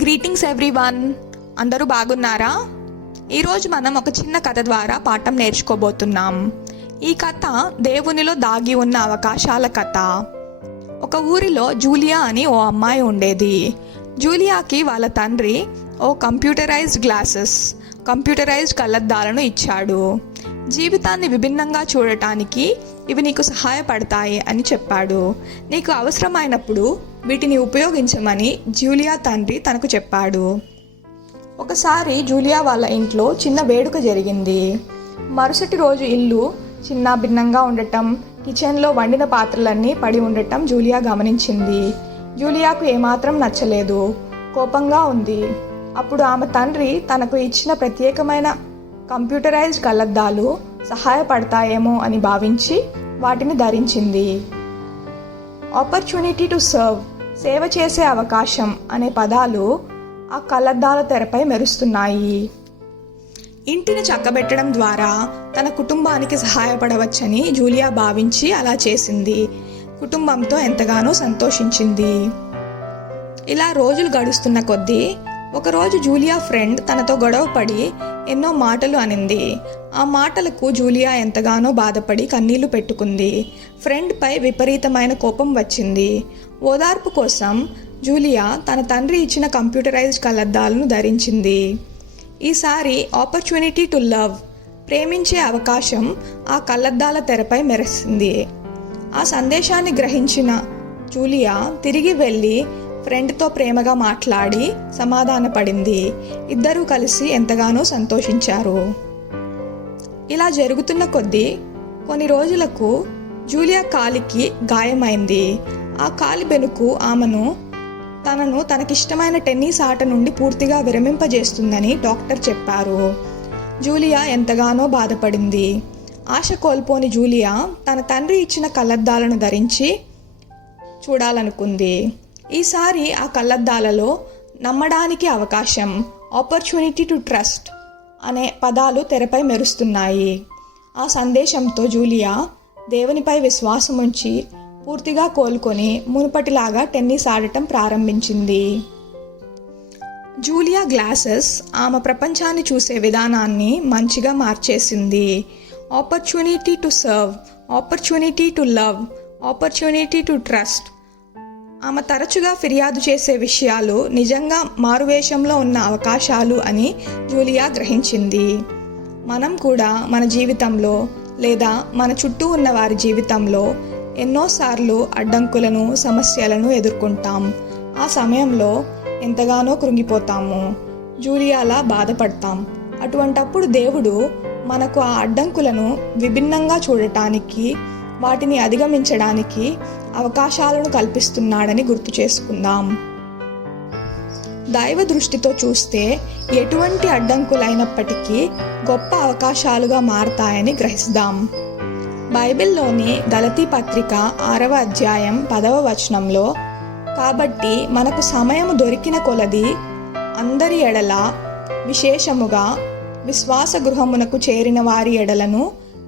Greetings everyone. అందరూ బాగున్నారా? ఈరోజు మనం ఒక చిన్న కథ ద్వారా పాఠం నేర్చుకోబోతున్నాం. ఈ కథ దేవునిలో దాగి ఉన్న అవకాశాల కథ. ఒక ఊరిలో జూలియా అని ఓ అమ్మాయి ఉండేది. జూలియాకి వాళ్ళ తండ్రి ఓ కంప్యూటరైజ్డ్ కళ్ళద్దాలను ఇచ్చాడు. జీవితాన్ని విభిన్నంగా చూడటానికి ఇవి నీకు సహాయపడతాయి అని చెప్పాడు. నీకు అవసరమైనప్పుడు వీటిని ఉపయోగించమని జూలియా తండ్రి తనకు చెప్పాడు. ఒకసారి జూలియా వాళ్ళ ఇంట్లో చిన్న వేడుక జరిగింది. మరుసటి రోజు ఇల్లు చిన్న భిన్నంగా ఉండటం, కిచెన్లో వండిన పాత్రలన్నీ పడి ఉండటం జూలియా గమనించింది. జూలియాకు ఏమాత్రం నచ్చలేదు, కోపంగా ఉంది. అప్పుడు ఆమె తండ్రి తనకు ఇచ్చిన ప్రత్యేకమైన కంప్యూటరైజ్డ్ కళ్ళద్దాలు సహాయపడతాయేమో అని భావించి వాటిని ధరించింది. ఆపర్చునిటీ టు సర్వ్, సేవ చేసే అవకాశం అనే పదాలు ఆ కళ్ళద్దాల తెరపై మెరుస్తున్నాయి. ఇంటిని చక్కబెట్టడం ద్వారా తన కుటుంబానికి సహాయపడవచ్చని జూలియా భావించి అలా చేసింది. కుటుంబంతో ఎంతగానో సంతోషించింది. ఇలా రోజులు గడుస్తున్న కొద్దీ ఒకరోజు జూలియా ఫ్రెండ్ తనతో గొడవపడి ఎన్నో మాటలు అనింది. ఆ మాటలకు జూలియా ఎంతగానో బాధపడి కన్నీళ్లు పెట్టుకుంది. ఫ్రెండ్పై విపరీతమైన కోపం వచ్చింది. ఓదార్పు కోసం జూలియా తన తండ్రి ఇచ్చిన కంప్యూటరైజ్డ్ కళ్ళద్దాలను ధరించింది. ఈసారి ఆపర్చునిటీ టు లవ్, ప్రేమించే అవకాశం ఆ కళ్ళద్దాల తెరపై మెరిసింది. ఆ సందేశాన్ని గ్రహించిన జూలియా తిరిగి వెళ్ళి ఫ్రెండ్తో ప్రేమగా మాట్లాడి సమాధానపడింది. ఇద్దరూ కలిసి ఎంతగానో సంతోషించారు. ఇలా జరుగుతున్న కొద్దీ కొన్ని రోజులకు జూలియా కాలికి గాయమైంది. ఆ కాలి బెనుకు ఆమెను తనకిష్టమైన టెన్నిస్ ఆట నుండి పూర్తిగా విరమింపజేస్తుందని డాక్టర్ చెప్పారు. జూలియా ఎంతగానో బాధపడింది. ఆశ కోల్పోని జూలియా తన తండ్రి ఇచ్చిన కళ్ళద్దాలను ధరించి చూడాలనుకుంది. ఈసారి ఆ కళ్ళద్దాలలో నమ్మడానికి అవకాశం, ఆపర్చునిటీ టు ట్రస్ట్ అనే పదాలు తెరపై మెరుస్తున్నాయి. ఆ సందేశంతో జూలియా దేవునిపై విశ్వాసం ఉంచి పూర్తిగా కోలుకొని మునుపటిలాగా టెన్నిస్ ఆడటం ప్రారంభించింది. జూలియా గ్లాసెస్ ఆమె ప్రపంచాన్ని చూసే విధానాన్ని మంచిగా మార్చేసింది. Opportunity to serve, opportunity to love, opportunity to trust. ఆమె తరచుగా ఫిర్యాదు చేసే విషయాలు నిజంగా మారువేషంలో ఉన్న అవకాశాలు అని జూలియా గ్రహించింది. మనం కూడా మన జీవితంలో లేదా మన చుట్టూ ఉన్న వారి జీవితంలో ఎన్నోసార్లు అడ్డంకులను, సమస్యలను ఎదుర్కొంటాం. ఆ సమయంలో ఎంతగానో కృంగిపోతాము, జూలియాలా బాధపడతాం. అటువంటప్పుడు దేవుడు మనకు ఆ అడ్డంకులను విభిన్నంగా చూడటానికి, వాటిని అధిగమించడానికి అవకాశాలను కల్పిస్తున్నాడని గుర్తు చేసుకుందాం. దైవ దృష్టితో చూస్తే ఎటువంటి అడ్డంకులైనప్పటికీ గొప్ప అవకాశాలుగా మారతాయని గ్రహిస్తాం. బైబిల్లోని గలతీ పత్రిక 6వ అధ్యాయం 10వ వచనంలో, కాబట్టి మనకు సమయం దొరికిన కొలది అందరి ఎడల, విశేషముగా విశ్వాస గృహమునకు చేరిన వారి ఎడలను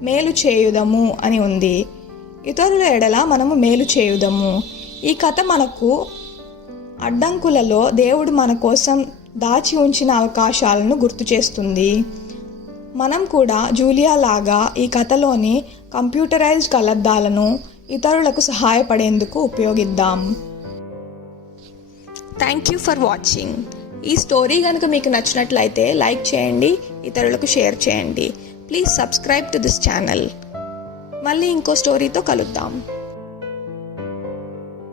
మేలు చేయుదము అని ఉంది. ఇతరుల ఎడల మనము మేలు చేయుదము. ఈ కథ మనకు అడ్డంకులలో దేవుడు మన కోసం దాచి ఉంచిన అవకాశాలను గుర్తు చేస్తుంది. మనం కూడా జూలియా లాగా ఈ కథలోని కంప్యూటరైజ్డ్ కళ్ళద్దాలను ఇతరులకు సహాయపడేందుకు ఉపయోగిద్దాం. Thank you for watching. ఈ స్టోరీ కనుక మీకు నచ్చినట్లయితే లైక్ చేయండి, ఇతరులకు షేర్ చేయండి. Please subscribe to this channel. మళ్ళీ ఇంకో స్టోరీతో కలుద్దాం.